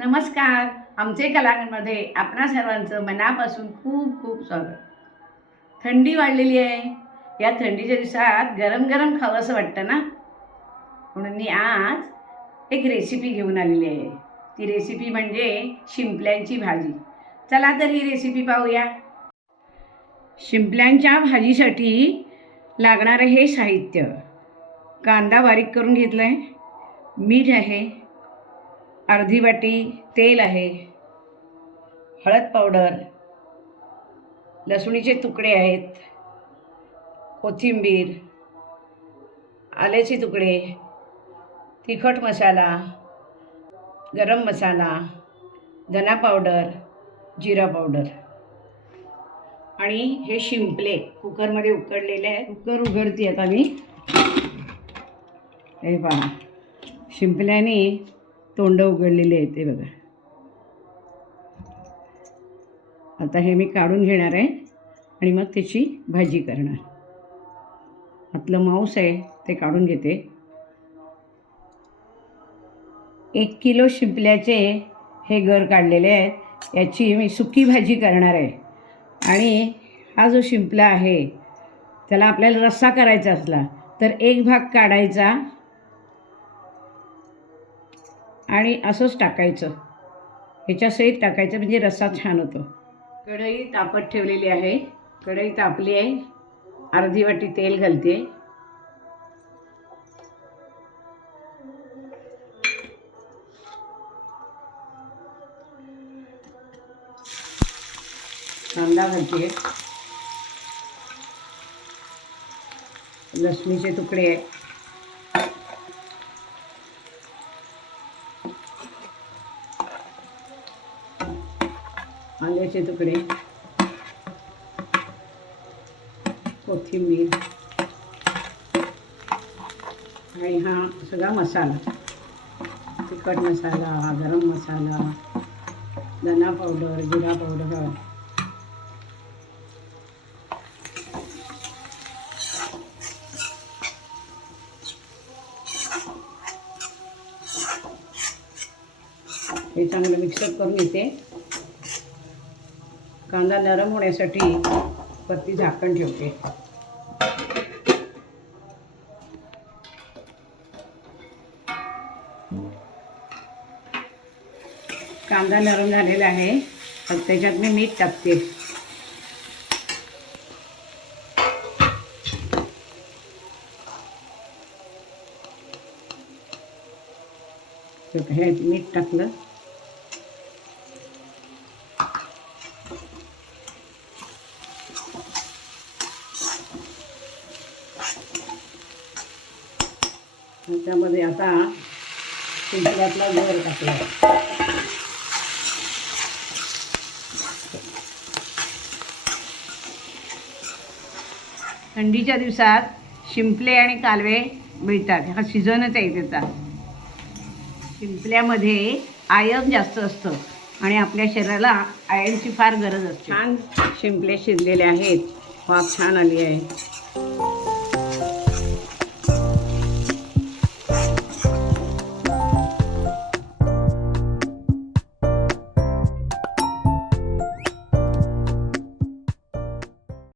नमस्कार. आमचे कलाकारांमध्ये आपणा सर्वांचं मनापासून खूप खूप स्वागत. थंडी वाढलेली आहे. या थंडीच्या दिवसात गरम गरम खावंसं वाटतं ना, म्हणून मी आज एक रेसिपी घेऊन आलेली आहे. ती रेसिपी म्हणजे शिंपल्यांची भाजी. चला तर ही रेसिपी पाहूया. शिंपल्यांच्या भाजीसाठी लागणारं हे साहित्य: कांदा बारीक करून घेतला आहे, मीठ आहे, अर्धी वाटी तेल आहे, हळद पावडर, लसुणीचे तुकडे आहेत, कोथिंबीर, आल्याचे तुकडे, तिखट मसाला, गरम मसाला, धना पावडर, जिरा पावडर आणि हे शिंपले कुकरमध्ये उकडलेले आहेत. कुकर उघडते आता मी. हे पहा, शिंपल्याने तोंड उघडलेले आहेत ते बघा. आता हे मी काढून घेणार आहे आणि मग त्याची भाजी करणार. आतलं मांस आहे ते काढून घेते. 1 किलो शिंपल्याचे हे गर काढलेले आहेत. याची मी सुकी भाजी करणार आहे. आणि हा जो शिंपला आहे त्याला आपल्याला रस्सा करायचा असला तर एक भाग काढायचा आणि असंच टाकायचं, ह्याच्यासहित टाकायचं, म्हणजे रस्सा छान होतो. कढई तापत ठेवलेली आहे. कढई तापली आहे. अर्धी वाटी तेल घालते. कांदा घालते, लसणीचे तुकडे आहे, आल्याचे तुकडे, कोथिंबीर आणि हा सगळा मसाला: तिखट मसाला, गरम मसाला, धना पावडर, जिरा पावडर. हे चांगलं मिक्सअप करून घेते. कांदा नरम होण्यासाठी वरती झाकण ठेवते. कांदा नरम झालेला आहे. त्याच्यात मी मीठ टाकते. हे मीठ टाकलं. त्यामध्ये आता शिंपल्यातला गर टाकला. थंडीच्या दिवसात शिंपले आणि कालवे मिळतात. हा सीझनच आहे त्याचा. शिंपल्यामध्ये आयर्न जास्त असतं आणि आपल्या शरीराला आयर्नची फार गरज असते. छान शिंपले शिजलेले आहेत. वाफ छान आली आहे.